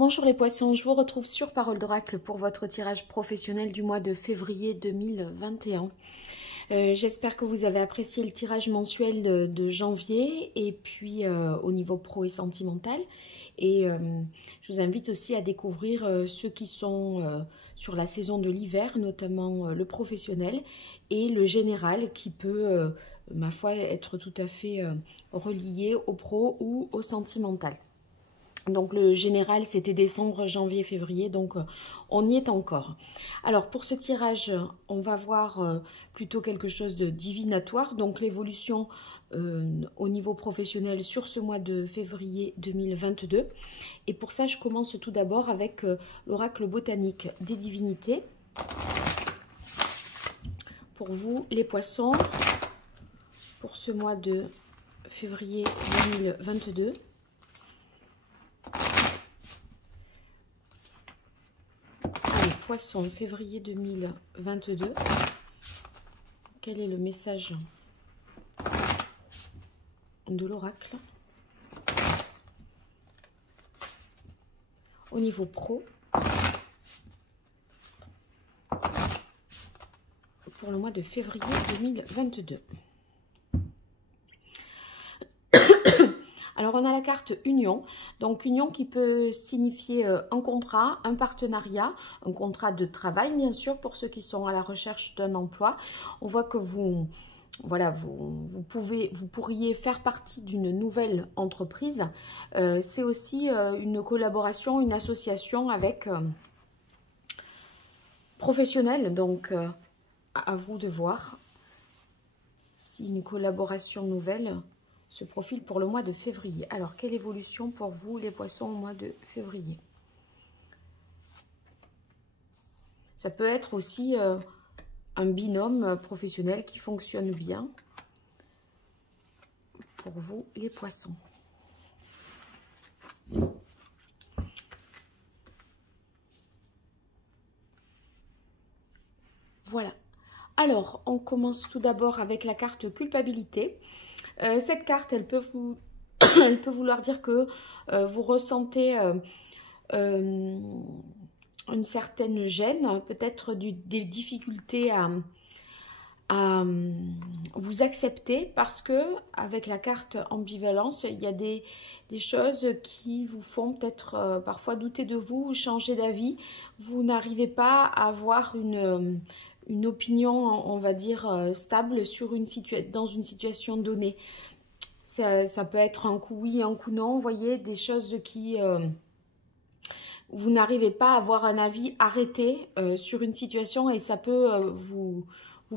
Bonjour les poissons, je vous retrouve sur Parole d'Oracle pour votre tirage professionnel du mois de février 2021. J'espère que vous avez apprécié le tirage mensuel de janvier et puis au niveau pro et sentimental. Et je vous invite aussi à découvrir ceux qui sont sur la saison de l'hiver, notamment le professionnel et le général qui peut, ma foi, être tout à fait relié au pro ou au sentimental. Donc le général c'était décembre, janvier, février, donc on y est encore. Alors pour ce tirage, on va voir plutôt quelque chose de divinatoire, donc l'évolution au niveau professionnel sur ce mois de février 2022. Et pour ça je commence tout d'abord avec l'oracle botanique des divinités. Pour vous les poissons, pour ce mois de février 2022. Poisson, février 2022. Quel est le message de l'oracle au niveau pro pour le mois de février 2022? Alors, on a la carte Union. Donc, Union qui peut signifier un contrat, un partenariat, un contrat de travail, bien sûr, pour ceux qui sont à la recherche d'un emploi. On voit que vous pourriez faire partie d'une nouvelle entreprise. C'est aussi une collaboration, une association avec professionnels. Donc, à vous de voir si une collaboration nouvelle se profile pour le mois de février. Alors, quelle évolution pour vous, les poissons, au mois de février? Ça peut être aussi un binôme professionnel qui fonctionne bien pour vous, les poissons. Voilà. Alors, on commence tout d'abord avec la carte culpabilité. Cette carte, elle peut vouloir dire que vous ressentez une certaine gêne, peut-être des difficultés à vous accepter, parce que avec la carte ambivalence, il y a des choses qui vous font peut-être parfois douter de vous, changer d'avis. Vous n'arrivez pas à avoir une opinion, on va dire, stable sur dans une situation donnée. Ça peut être un coup oui, un coup non. Vous voyez, des choses qui... vous n'arrivez pas à avoir un avis arrêté sur une situation et ça peut vous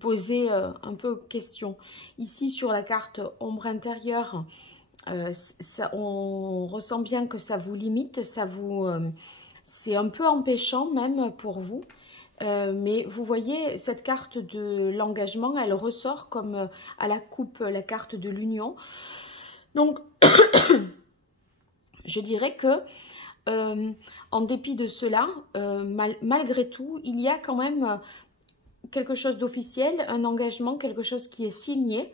poser un peu question. Ici, sur la carte ombre intérieure, on ressent bien que ça vous limite, c'est un peu empêchant même pour vous. Mais vous voyez, cette carte de l'engagement, elle ressort comme à la coupe, la carte de l'union. Donc, je dirais que, en dépit de cela, malgré tout, il y a quand même quelque chose d'officiel, un engagement, quelque chose qui est signé,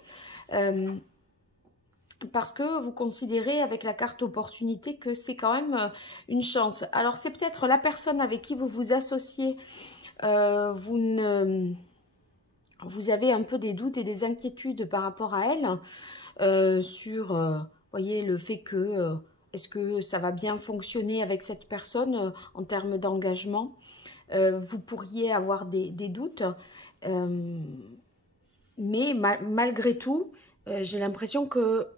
parce que vous considérez avec la carte opportunité que c'est quand même une chance. Alors, c'est peut-être la personne avec qui vous vous associez. Vous avez un peu des doutes et des inquiétudes par rapport à elle sur voyez, le fait que est-ce que ça va bien fonctionner avec cette personne en termes d'engagement. Vous pourriez avoir des doutes, mais malgré tout, j'ai l'impression que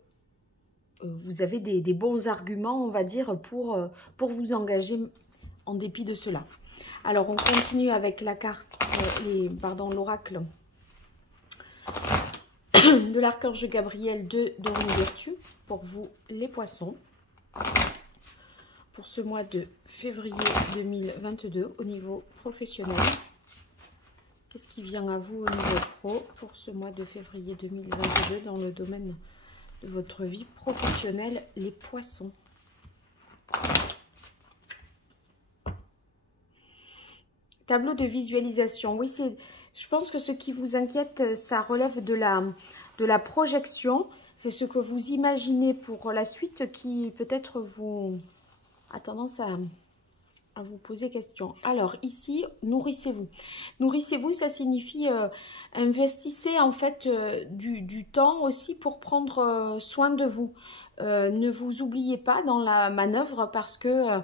vous avez des bons arguments, on va dire, pour vous engager en dépit de cela. Alors, on continue avec la carte, l'oracle de l'archange Gabriel de Dorine Vertu pour vous, les poissons, pour ce mois de février 2022 au niveau professionnel. Qu'est-ce qui vient à vous au niveau pro pour ce mois de février 2022 dans le domaine de votre vie professionnelle, les poissons? Tableau de visualisation. Oui, je pense que ce qui vous inquiète, ça relève de la projection. C'est ce que vous imaginez pour la suite qui peut-être vous a tendance à vous poser question. Alors ici, nourrissez-vous. Nourrissez-vous, ça signifie investissez en fait du temps aussi pour prendre soin de vous. Ne vous oubliez pas dans la manœuvre parce que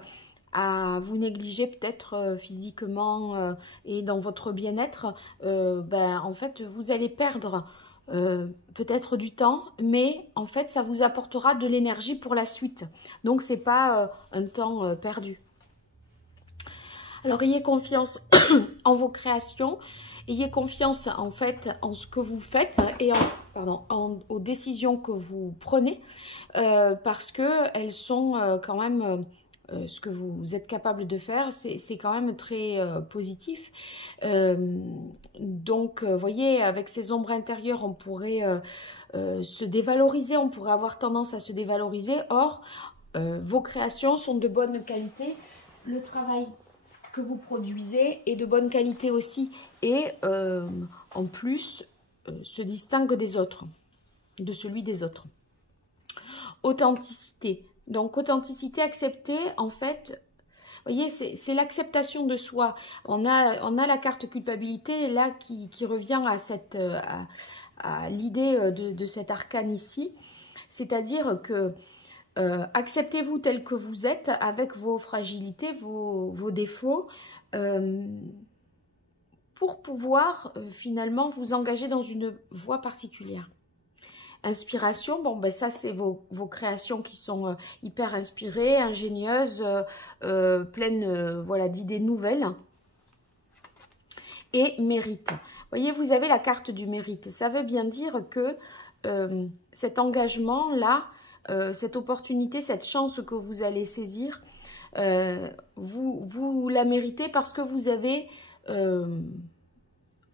vous négligez peut-être physiquement et dans votre bien-être, ben, en fait vous allez perdre peut-être du temps, mais en fait ça vous apportera de l'énergie pour la suite. Donc c'est pas un temps perdu. Alors, ayez confiance en vos créations, ayez confiance en fait en ce que vous faites et aux décisions que vous prenez parce que elles sont quand même ce que vous êtes capable de faire, c'est quand même très positif. Donc, vous voyez, avec ces ombres intérieures, on pourrait se dévaloriser, on pourrait avoir tendance à se dévaloriser. Or, vos créations sont de bonne qualité. Le travail que vous produisez est de bonne qualité aussi et en plus se distingue des autres, de celui des autres. Authenticité. Donc authenticité, accepter, en fait, vous voyez, c'est l'acceptation de soi. On a la carte culpabilité là qui revient à l'idée de cet arcane ici, c'est-à-dire que acceptez-vous tel que vous êtes avec vos fragilités, vos défauts pour pouvoir finalement vous engager dans une voie particulière. Inspiration, bon ben ça c'est vos créations qui sont hyper inspirées, ingénieuses, pleines voilà, d'idées nouvelles. Et mérite. Vous voyez, vous avez la carte du mérite. Ça veut bien dire que cet engagement-là, cette opportunité, cette chance que vous allez saisir, vous la méritez parce que vous avez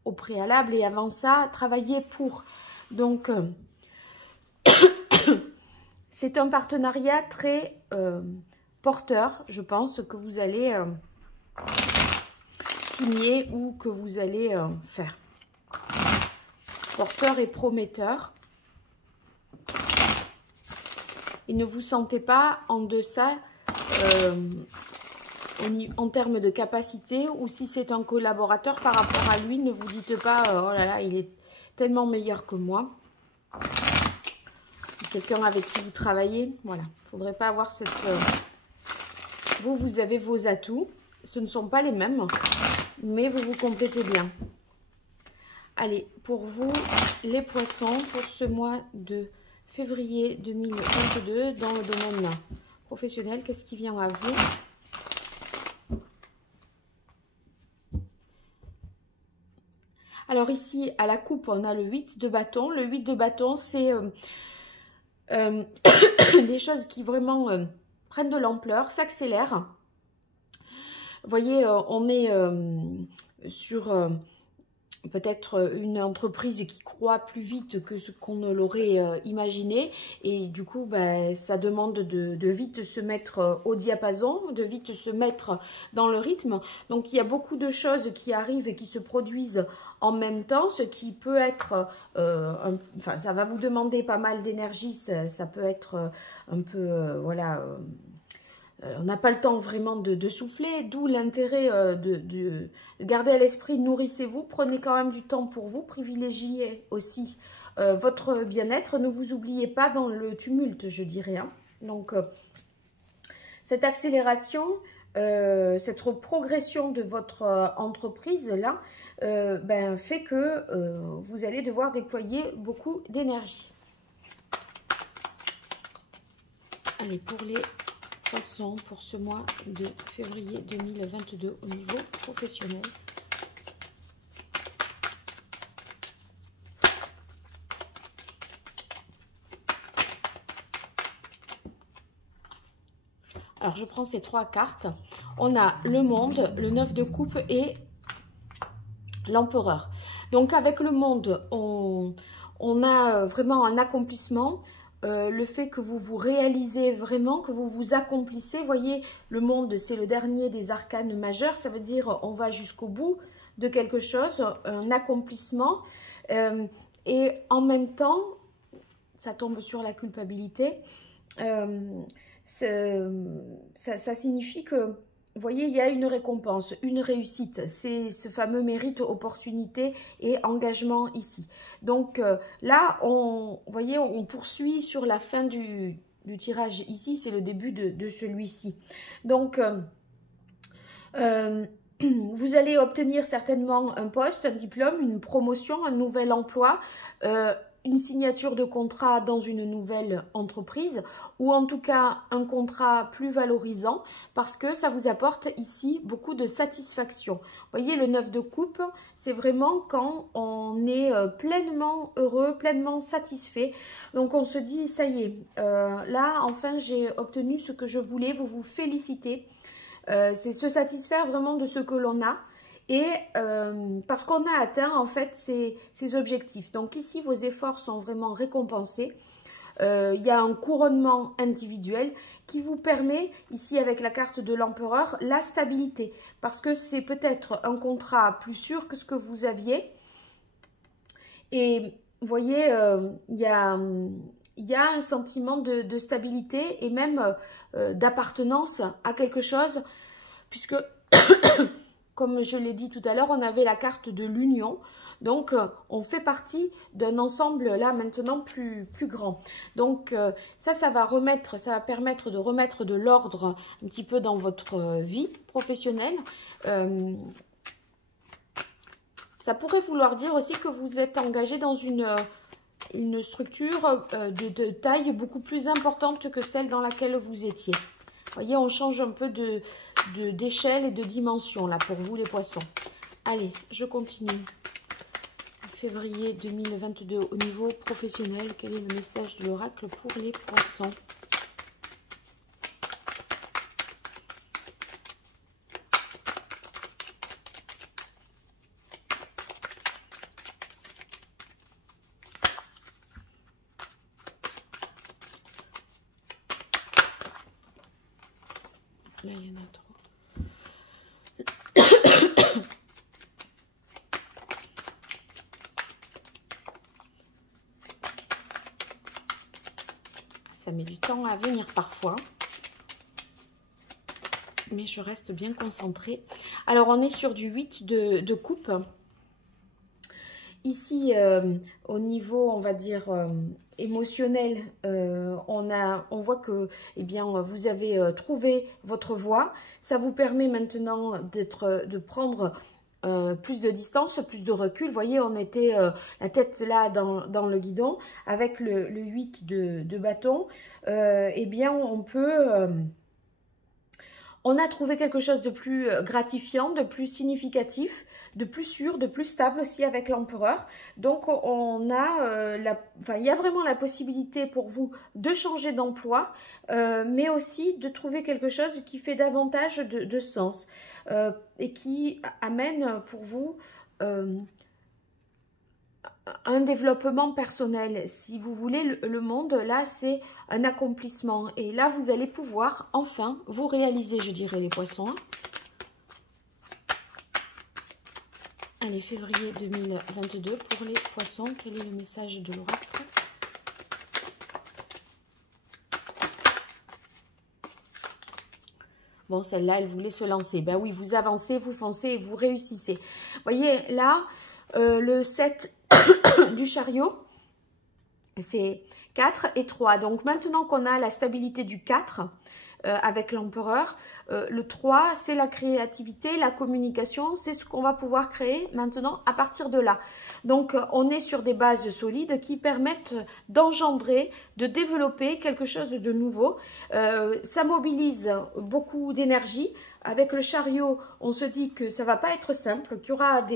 au préalable et avant ça travaillé pour. Donc, c'est un partenariat très porteur, je pense, que vous allez signer ou que vous allez faire. Porteur et prometteur. Et ne vous sentez pas en deçà en termes de capacité, ou si c'est un collaborateur par rapport à lui, ne vous dites pas oh là là, il est tellement meilleur que moi. Quelqu'un avec qui vous travaillez, voilà. Il ne faudrait pas avoir cette... Vous avez vos atouts, ce ne sont pas les mêmes, mais vous vous complétez bien. Allez, pour vous, les poissons, pour ce mois de février 2022, dans le domaine professionnel, qu'est-ce qui vient à vous? Alors ici, à la coupe, on a le 8 de bâton. Le 8 de bâton, c'est des choses qui vraiment prennent de l'ampleur, s'accélèrent. Vous voyez, on est sur... peut-être une entreprise qui croît plus vite que ce qu'on ne l'aurait imaginé. Et du coup, ben, ça demande de vite se mettre au diapason, de vite se mettre dans le rythme. Donc, il y a beaucoup de choses qui arrivent et qui se produisent en même temps, ce qui peut être... enfin, ça va vous demander pas mal d'énergie, ça peut être un peu... voilà... on n'a pas le temps vraiment de souffler, d'où l'intérêt de garder à l'esprit, nourrissez-vous, prenez quand même du temps pour vous, privilégiez aussi votre bien-être, ne vous oubliez pas dans le tumulte, je dirais. Hein. Donc, cette accélération, cette progression de votre entreprise-là, ben, fait que vous allez devoir déployer beaucoup d'énergie. Allez, pour les... Poisson pour ce mois de février 2022 au niveau professionnel. Alors, je prends ces trois cartes. On a le monde, le 9 de coupe et l'empereur. Donc, avec le monde, on a vraiment un accomplissement. Le fait que vous vous réalisez vraiment, que vous vous accomplissez. Vous voyez, le monde, c'est le dernier des arcanes majeurs. Ça veut dire on va jusqu'au bout de quelque chose, un accomplissement. Et en même temps, ça tombe sur la culpabilité. Ça signifie que vous voyez, il y a une récompense, une réussite. C'est ce fameux mérite, opportunité et engagement ici. Donc là, vous voyez, on poursuit sur la fin du tirage ici. C'est le début de celui-ci. Donc, vous allez obtenir certainement un poste, un diplôme, une promotion, un nouvel emploi, une signature de contrat dans une nouvelle entreprise ou en tout cas un contrat plus valorisant parce que ça vous apporte ici beaucoup de satisfaction. Vous voyez, le 9 de coupe, c'est vraiment quand on est pleinement heureux, pleinement satisfait. Donc on se dit, ça y est, là enfin j'ai obtenu ce que je voulais, vous vous félicitez. C'est se satisfaire vraiment de ce que l'on a. Et parce qu'on a atteint en fait ces objectifs. Donc ici, vos efforts sont vraiment récompensés. Il y a un couronnement individuel qui vous permet, ici avec la carte de l'empereur, la stabilité. Parce que c'est peut-être un contrat plus sûr que ce que vous aviez. Et vous voyez, il y a un sentiment de stabilité et même d'appartenance à quelque chose. Puisque... Comme je l'ai dit tout à l'heure, on avait la carte de l'union. Donc, on fait partie d'un ensemble là maintenant plus grand. Donc, ça va permettre de remettre de l'ordre un petit peu dans votre vie professionnelle. Ça pourrait vouloir dire aussi que vous êtes engagé dans une structure de taille beaucoup plus importante que celle dans laquelle vous étiez. Vous voyez, on change un peu d'échelle et de dimension là pour vous les poissons. Allez, je continue. Février 2022 au niveau professionnel, quel est le message de l'oracle pour les poissons? Là, il y en a trop. Ça met du temps à venir parfois. Mais je reste bien concentrée. Alors, on est sur du 8 de coupe. Ici, au niveau, on va dire, émotionnel, on voit que eh bien, vous avez trouvé votre voie. Ça vous permet maintenant de prendre plus de distance, plus de recul. Vous voyez, on était la tête là dans le guidon. Avec le 8 de bâton, eh bien, on a trouvé quelque chose de plus gratifiant, de plus significatif, de plus sûr, de plus stable aussi avec l'empereur. Donc, il y a vraiment la possibilité pour vous de changer d'emploi, mais aussi de trouver quelque chose qui fait davantage de sens et qui amène pour vous un développement personnel. Si vous voulez, le monde, là, c'est un accomplissement. Et là, vous allez pouvoir, enfin, vous réaliser, je dirais, les poissons. Allez, février 2022 pour les poissons. Quel est le message de l'oracle? Bon, celle-là, elle voulait se lancer. Ben oui, vous avancez, vous foncez et vous réussissez. Vous voyez, là, le 7 du chariot, c'est 4 et 3. Donc, maintenant qu'on a la stabilité du 4 avec l'empereur, le 3, c'est la créativité, la communication. C'est ce qu'on va pouvoir créer maintenant à partir de là. Donc, on est sur des bases solides qui permettent d'engendrer, de développer quelque chose de nouveau. Ça mobilise beaucoup d'énergie. Avec le chariot, on se dit que ça ne va pas être simple, qu'il y aura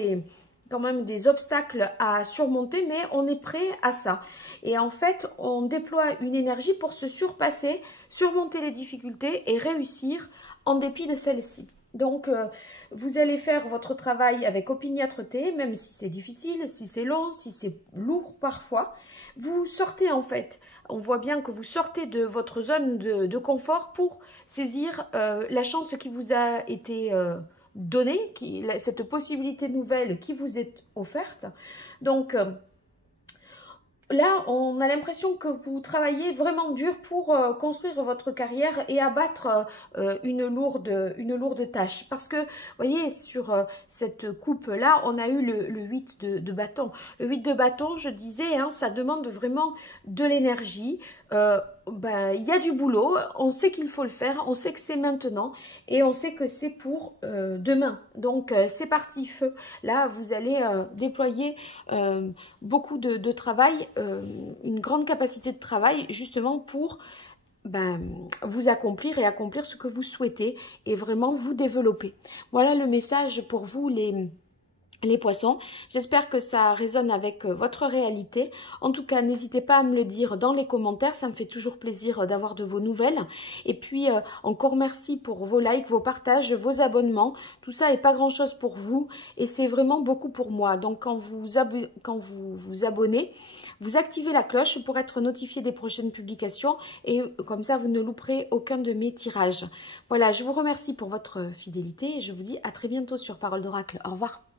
quand même des obstacles à surmonter, mais on est prêt à ça. Et en fait, on déploie une énergie pour se surpasser, surmonter les difficultés et réussir en dépit de celles-ci. Donc, vous allez faire votre travail avec opiniâtreté, même si c'est difficile, si c'est long, si c'est lourd parfois. Vous sortez en fait, on voit bien que vous sortez de votre zone de confort pour saisir la chance qui vous a été donnée, cette possibilité nouvelle qui vous est offerte. Donc, là, on a l'impression que vous travaillez vraiment dur pour construire votre carrière et abattre une lourde tâche. Parce que, vous voyez, sur cette coupe-là, on a eu le 8 de bâton. Le 8 de bâton, je disais, hein, ça demande vraiment de l'énergie. Il y a du boulot, on sait qu'il faut le faire, on sait que c'est maintenant et on sait que c'est pour demain. Donc, c'est parti, feu. Là, vous allez déployer beaucoup de travail, une grande capacité de travail justement pour vous accomplir et accomplir ce que vous souhaitez et vraiment vous développer. Voilà le message pour vous les poissons. J'espère que ça résonne avec votre réalité. En tout cas, n'hésitez pas à me le dire dans les commentaires. Ça me fait toujours plaisir d'avoir de vos nouvelles. Et puis, encore merci pour vos likes, vos partages, vos abonnements. Tout ça n'est pas grand-chose pour vous et c'est vraiment beaucoup pour moi. Donc, quand vous vous abonnez, vous activez la cloche pour être notifié des prochaines publications et comme ça, vous ne louperez aucun de mes tirages. Voilà, je vous remercie pour votre fidélité et je vous dis à très bientôt sur Parole d'Oracle. Au revoir.